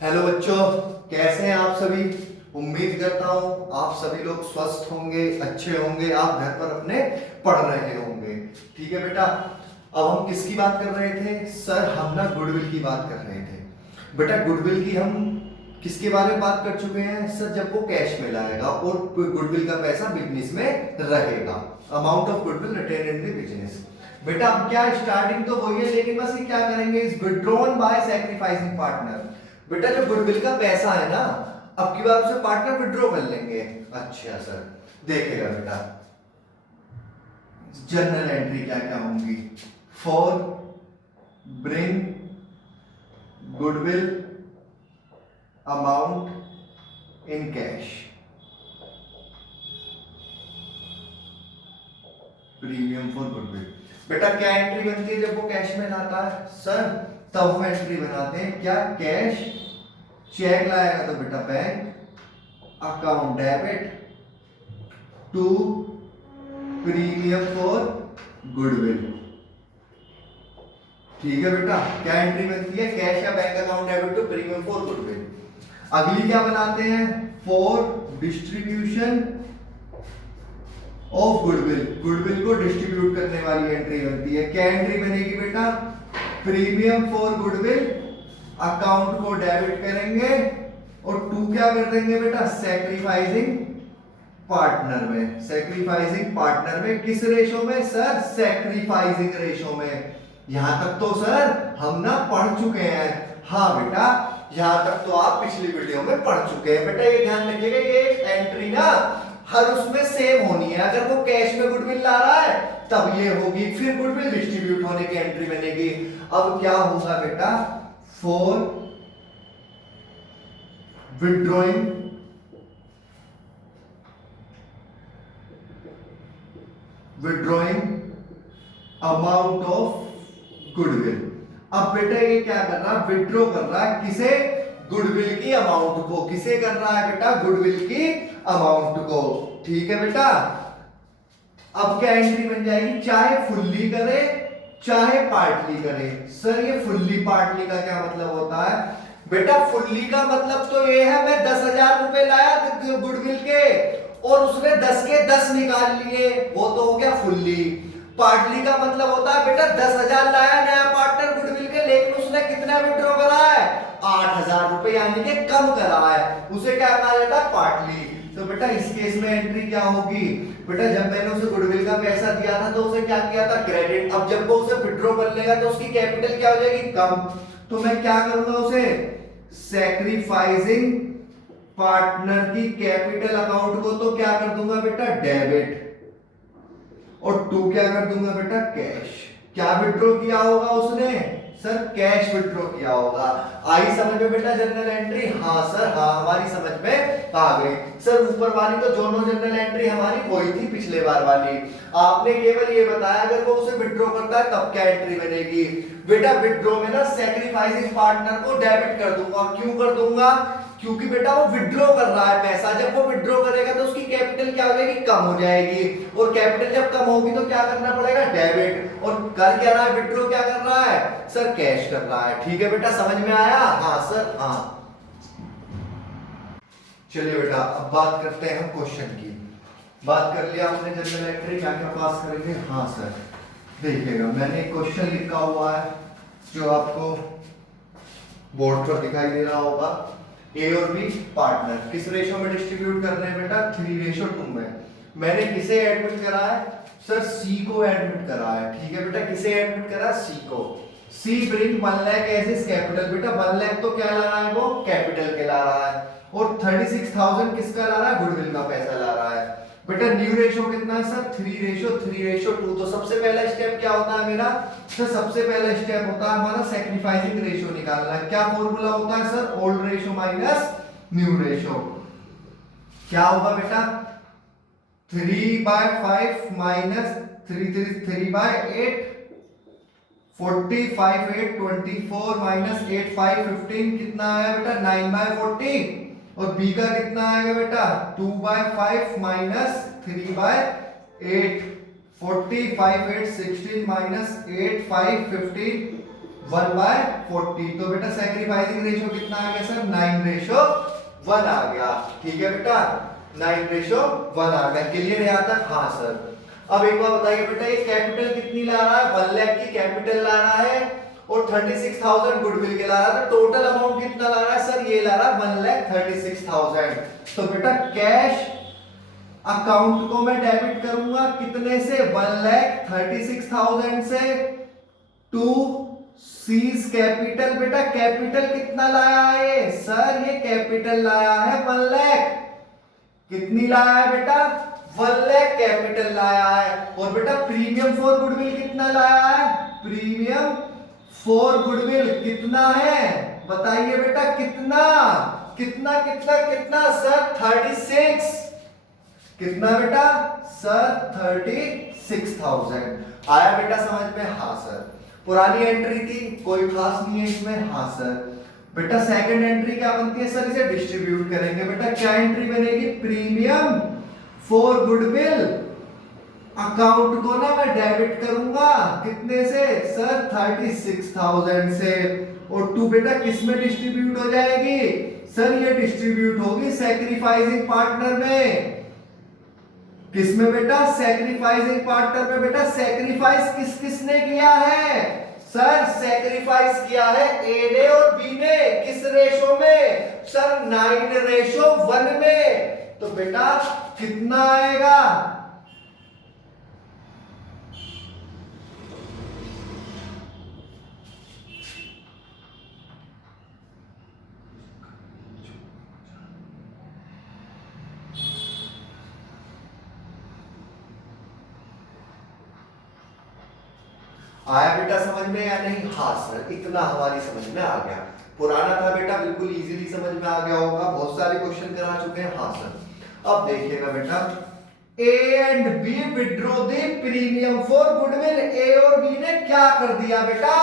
Hello बच्चों, कैसे हैं आप सभी। उम्मीद करता हूँ आप सभी लोग स्वस्थ होंगे, अच्छे होंगे, आप घर पर अपने पढ़ रहे होंगे। ठीक है बेटा, अब हम किसकी बात कर रहे थे सर? हम ना गुडविल की बात कर रहे थे। बेटा गुडविल की हम किसके बारे में बात कर चुके हैं सर? जब वो कैश में लाएगा और गुडविल का पैसा बिजनेस में रहेगा, amount of goodwill retain in the business. बेटा अब क्या, स्टार्टिंग तो वही है, लेकिन बस ये क्या करेंगे, is withdrawn bye sacrificing partner. बेटा जो गुडविल का पैसा है ना, अब की बार उसे पार्टनर विड्रॉ कर लेंगे। अच्छा सर, देखेगा बेटा जर्नल एंट्री क्या क्या होंगी। For bring goodwill amount in cash, premium for goodwill. बेटा क्या एंट्री बनती है जब वो कैश में लाता है सर? तब हम एंट्री बनाते हैं क्या, कैश। चेक लाएगा तो बेटा bank account debit to premium for goodwill. ठीक है बेटा, क्या एंट्री बनती है, कैश या bank account debit to premium for goodwill. अगली क्या बनाते हैं, for distribution of goodwill, goodwill को डिस्ट्रीब्यूट करने वाली एंट्री बनती है। क्या एंट्री बनेगी बेटा, प्रीमियम फॉर गुडविल, अकाउंट को डेबिट करेंगे और टू क्या कर देंगे बेटा, सैक्रिफाइसिंग पार्टनर में। सैक्रिफाइसिंग पार्टनर में किस रेशो में सर? सैक्रिफाइसिंग रेशो में। यहां तक तो सर हम ना पढ़ चुके हैं। हाँ बेटा, यहां तक तो आप पिछली वीडियो में पढ़ चुके हैं। बेटा ये ध्यान रखिएगा, ये एंट्री ना हर उसमें सेम होनी है। अगर वो कैश में गुडविल ला रहा है तब ये होगी, फिर गुडविल डिस्ट्रीब्यूट होने की एंट्री बनेगी। अब क्या होगा बेटा, for withdrawing amount of goodwill. अब बेटा ये क्या कर रहा है, विड्रॉ कर रहा है किसे, गुडविल की अमाउंट को। किसे कर रहा है बेटा, गुडविल की अमाउंट को। ठीक है बेटा, अब क्या एंट्री बन जाएगी, चाहे फुल्ली करे चाहे पार्टली करे। सर ये फुल्ली पार्टली का क्या मतलब होता है? बेटा फुल्ली का मतलब तो ये है, मैं 10,000 रुपए लाया गुडविल के और उसने 10 के 10 निकाल लिए, वो तो हो गया फुल्ली। पार्टली का मतलब होता है बेटा 10,000 लाया नया पार्टनर गुडविल के, लेकिन उसने कितना विड्रॉ करा है, 8,000 रुपए, यानी कि कम करा है, उसे क्या कहा जाता है, पार्टली। तो बेटा इस केस में एंट्री क्या होगी, बेटा जब मैंने उसे गुडविल का पैसा दिया था तो उसे क्या किया था, क्रेडिट। अब जब वो उसे विड्रॉ कर लेगा तो उसकी कैपिटल क्या हो जाएगी, कम। तो मैं क्या करूंगा, उसे सैक्रिफाइसिंग पार्टनर की कैपिटल अकाउंट को तो क्या कर दूंगा बेटा, डेबिट, और टू क्या कर दूंगा बेटा, कैश। क्या विड्रॉ किया होगा उसने सर, कैश विड्रॉ किया होगा। आई समझ में बेटा जर्नल एंट्री? हाँ सर, हाँ हमारी समझ में आ गई। सर ऊपर वाली तो दोनों जर्नल एंट्री हमारी वही थी पिछले बार वाली। आपने केवल ये बताया अगर वो उसे विड्रॉ करता है तब क्या एंट्री बनेगी। बेटा विड्रॉ में ना सैक्रिफाइसिंग पार्टनर को डेबिट कर दूंगा। क्यों कर दूंगा, क्योंकि बेटा वो विड्रॉ कर रहा है पैसा, जब वो विड्रॉ करेगा तो उसकी कैपिटल क्या हो जाएगी, कम हो जाएगी, और कैपिटल जब कम होगी तो क्या करना पड़ेगा, डेबिट। और कर क्या रहा है, विड्रॉ क्या कर रहा है सर, कैश कर रहा है। ठीक है बेटा, समझ में आया? हाँ सर, हाँ। चलिए बेटा अब बात करते हैं हम क्वेश्चन की। बात कर लिया हमने जनरल एंट्री, क्या क्या पास करेंगे। हाँ सर देखिएगा, मैंने एक क्वेश्चन लिखा हुआ है जो आपको बोर्ड पर दिखाई दे रहा होगा। ए और बी पार्टनर किस रेशो में डिस्ट्रीब्यूट कर रहे हैं बेटा, 3:2 में। मैंने किसे एडमिट करा है सर, सी को एडमिट करा है। ठीक है बेटा, किसे एडमिट करा, सी को। C bring 1 lakh as is capital. बेटा 1 लाख तो क्या ला रहा है, वो कैपिटल के ला रहा है, और 36,000 किसका ला रहा है, गुडविल का पैसा ला रहा है। बेटा न्यू रेशो कितना है सर, 3:3:2। तो सबसे पहला स्टेप क्या होता है मेरा सर, सबसे पहला स्टेप होता है हमारा सैक्रिफाइसिंग रेशो निकालना। क्या फॉर्मूला होता है sir, old ratio minus new ratio. क्या होगा बेटा, 3/5 माइनस 3/8, 45/8 24 माइनस 8/5 15 कितना आया बेटा, 9/40। और बी का कितना आएगा बेटा, 2/5 माइनस 3/8, 45/8 16 माइनस 8/5 15 1/40। तो बेटा सैक्रिफाइसिंग रेशियो कितना आ गया सर? 9:1 आ गया। ठीक है बेटा, 9:1 आ गया। क्लियर है यहाँ तक? हाँ सर। अब एक बार बताइए बेटा, ये कैपिटल कितनी ला रहा है? 1 लाख की कैपिटल ला रहा है और 36,000 गुडविल के ला रहा है। तो टोटल अमाउंट कितना ला रहा है सर? ये ला रहा है 1,36,000। तो बेटा कैश अकाउंट को मैं डेबिट करूंगा कितने से? 1,36,000 से टू सीज कैपिटल। बेटा कैपिटल कितना लाया है ये? सर ये कैपिटल लाया है 1 लाख। कितनी लाया है बेटा? 1 लाख कैपिटल लाया है। और बेटा प्रीमियम फॉर गुडविल कितना लाया है? प्रीमियम फॉर गुडविल कितना है? बताइए बेटा कितना कितना कितना कितना? सर 36। कितना बेटा? सर 36,000। आया बेटा समझ में? हाँ सर। पुरानी एंट्री थी, कोई खास नहीं है इसमें। हाँ सर। बेटा सेकंड एंट्री क्या बनती है सर? इसे डिस्ट्रीब्यूट करेंगे। बेटा क्या एंट्री बनेगी? प्रीमियम फॉर गुडविल अकाउंट को ना मैं डेबिट करूंगा कितने से? सर 36,000 से। और टू बेटा किस में डिस्ट्रीब्यूट हो जाएगी? सर ये डिस्ट्रीब्यूट होगी सैक्रिफाइसिंग पार्टनर में। किसमें बेटा? सैक्रिफाइसिंग पार्टनर में। बेटा सैक्रिफाइस किस किसने किया है? सर सैक्रिफाइस किया है ए ने और बी ने। किस रेशो में? सर 9:1 में। तो बेटा कितना आएगा? आया बेटा समझ में या नहीं? हाँ सर, इतना हमारी समझ में आ गया। पुराना था बेटा, बिल्कुल इजीली समझ में आ गया होगा, बहुत सारे क्वेश्चन करा चुके हैं। हाँ सर। अब देखिएगा बेटा, A and B withdraw the premium for goodwill. A और बी ने क्या कर दिया बेटा?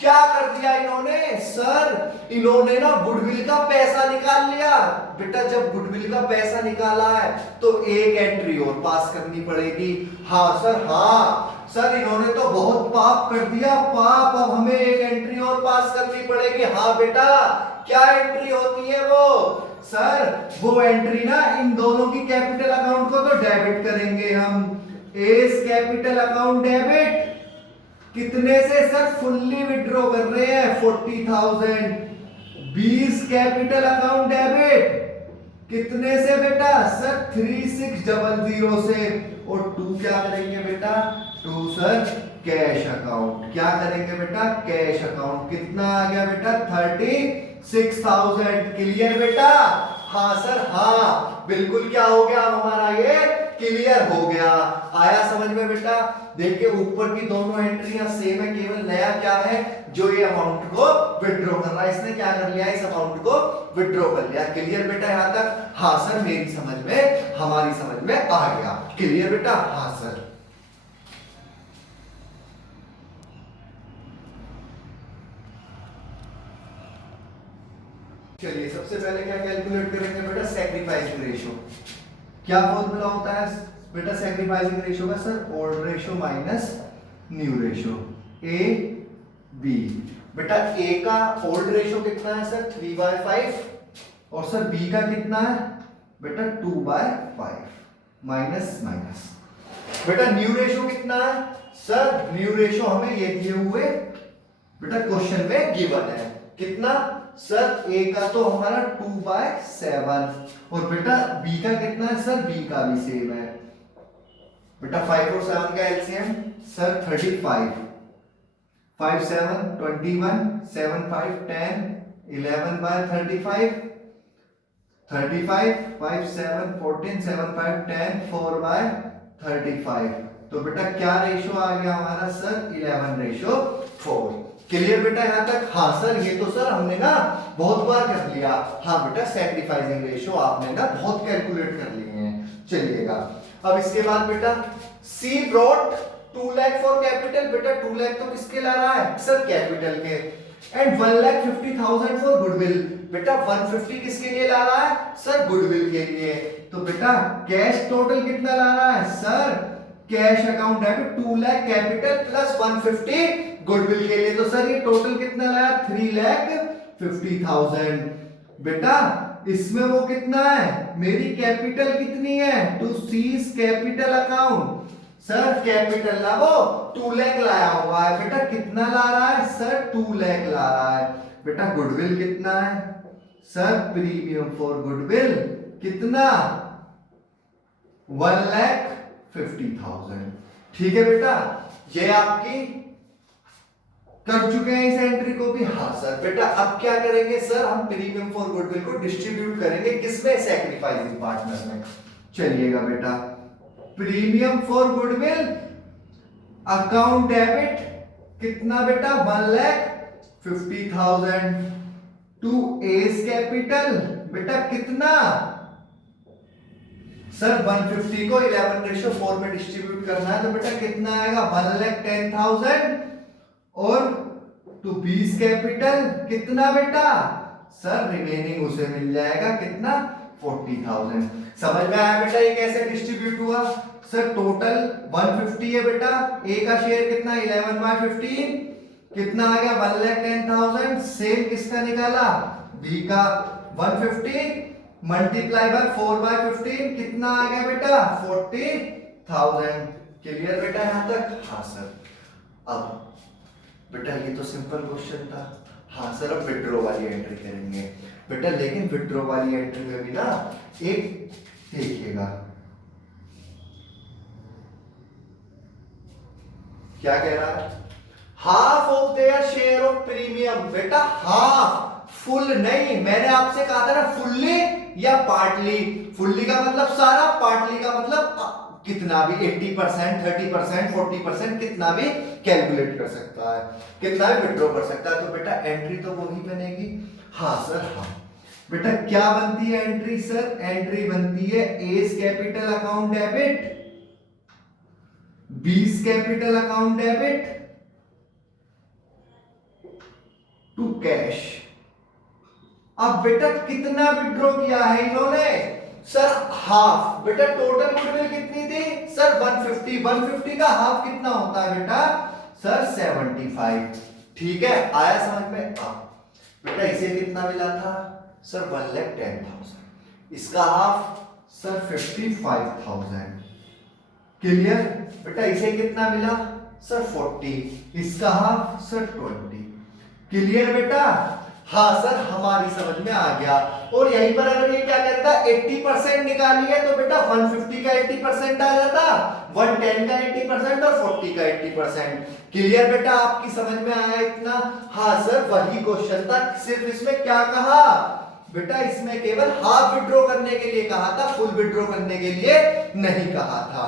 क्या कर दिया इन्होंने? सर इन्होंने ना गुडविल का पैसा निकाल लिया। बेटा जब गुडविल का पैसा निकाला है तो एक एंट्री और पास करनी पड़ेगी। हाँ सर। हाँ सर, इन्होंने तो बहुत पाप कर दिया। पाप, अब हमें एक एंट्री और पास करनी पड़ेगी। हाँ बेटा, क्या एंट्री होती है वो? सर वो एंट्री ना इन दोनों की कैपिटल अकाउंट को तो डेबिट करेंगे हम। एस कैपिटल अकाउंट डेबिट कितने से? सर फुल्ली विड्रॉ कर रहे हैं 40,000। 20 कैपिटल अकाउंट डेबिट कितने से बेटा? सर 3600 से। और टू क्या करेंगे बेटा? To sir cash account. क्या करेंगे बेटा? Cash account. कितना आ गया बेटा? 36,000। क्लियर बेटा? हाँ सर। हाँ बिल्कुल। क्या हो गया? अब हमारा ये क्लियर हो गया। आया समझ में बेटा? देखिए ऊपर की दोनों एंट्रियां सेम है, केवल नया क्या है? जो ये अमाउंट को विड्रॉ कर रहा है, इसने क्या कर लिया? इस अमाउंट को विड्रॉ कर लिया। क्लियर बेटा यहां तक? हाँ सर, मेरी समझ में, हमारी समझ में आ गया। क्लियर बेटा? हाँ सर। चलिए सबसे पहले क्या कैलकुलेट करेंगे बेटा? Sacrificing ratio. क्या फॉर्मूला होता है बेटा सैक्रिफाइसिंग रेशियो का? Sir old ratio minus new ratio. A B. बेटा ए का ओल्ड रेशियो कितना है सर? 3/5। और सर बी का कितना है बेटा? 2/5। Minus minus. बेटा न्यू रेशियो कितना है? सर न्यू रेशियो हमें ये दिए हुए बेटा क्वेश्चन में गिवन है। कितना? सर ए का तो हमारा 2/7। और बेटा बी का कितना है? सर बी का भी सेम है बेटा। 5 और 7 का एलसीएम सर 35। 5 7 21, 7 5 10, 11/35। 35 5 7 14, 7 5 10, 4/35। तो बेटा क्या रेशियो आ गया हमारा? सर 11:4। क्लियर बेटा यहां तक? हाँ सर, ये तो सर हमने ना बहुत बार कर लिया। हाँ बेटा सैक्रिफाइसिंग रेशियो आपने ना बहुत कैलकुलेट कर लिए हैं। चलिएगा अब इसके बाद बेटा सी ब्रॉट 2 लाख फॉर कैपिटल। बेटा 2 लाख तो किसके ला रहा है? सर कैपिटल के। And 1,50,000 for goodwill. बेटा 150 किसके लिए ला रहा है? सर गुडविल के लिए। तो बेटा कैश टोटल कितना ला रहा है? Sir cash account debit 2 lakh capital plus 150 goodwill के लिए तो सर ये टोटल कितना लाया 3,50,000 बेटा इसमें वो कितना है मेरी कैपिटल कितनी है to C's capital account sir capital ना वो 2 लाख लाया हुआ है बेटा कितना ला रहा है सर 2 लाख ला रहा है बेटा गुडविल कितना है सर प्रीमियम फॉर गुडविल कितना 1,50,000 ठीक है बेटा ये आपकी कर चुके हैं इस एंट्री को भी हाँ सर बेटा अब क्या करेंगे सर हम प्रीमियम फॉर गुडविल को डिस्ट्रीब्यूट करेंगे किसमें सैक्रिफाइसिंग पार्टनर में चलिएगा बेटा premium for goodwill account debit कितना बेटा 1,50,000 टू एस कैपिटल बेटा कितना सर 150 को 11:4 में डिस्ट्रीब्यूट करना है तो बेटा कितना आएगा 1,10,000 और टू बीस कैपिटल कितना बेटा सर रिमेनिंग उसे मिल जाएगा कितना 40,000 समझ में आया बेटा ये कैसे डिस्ट्रीब्यूट हुआ सर टोटल 150 है बेटा ए का शेयर कितना 11/15 कितना आ गया 1,10,000 सेम किसका निकाला बी का 150 मल्टीप्लाई बाय 4/15 कितना आ गया बेटा 40,000 क्लियर बेटा यहां तक हाँ सर अब बेटा ये तो सिंपल क्वेश्चन था हाँ सर अब विड्रॉ वाली एंट्री करेंगे बेटा लेकिन विड्रॉ वाली एंट्री में भी ना एक देखिएगा क्या कह रहा है half of their share of premium बेटा हाफ फुल नहीं मैंने आपसे कहा था ना फुल्ली या पार्टली फुल्ली का मतलब सारा पार्टली का मतलब कितना भी 80% 30% 40% कितना भी कैलकुलेट कर सकता है कितना भी विड्रॉ कर सकता है तो बेटा एंट्री तो वही बनेगी हाँ सर हाँ बेटा क्या बनती है एंट्री सर एंट्री बनती है A's capital account debit B's capital account debit to cash अब बेटा कितना विड्रॉ किया है इन्होंने सर हाफ बेटा टोटल गुडविल कितनी थी सर 150 का हाफ कितना होता है बेटा सर 75 ठीक है आया समझ में बेटा इसे कितना मिला था सर 1,10,000 इसका हाफ सर 55,000 क्लियर बेटा इसे कितना मिला सर 40 इसका हाफ सर 20 क्लियर बेटा हाँ सर हमारी समझ में आ गया और यहीं पर अगर ये क्या कहता 80% निकालिए तो बेटा 150 का 80% आ जाता 110 का 80% और 40 का 80% क्लियर बेटा आपकी समझ में आया इतना हाँ सर वही क्वेश्चन था सिर्फ इसमें क्या कहा बेटा इसमें केवल हाफ विड्रॉ करने के लिए कहा था फुल विड्रॉ करने के लिए नहीं कहा था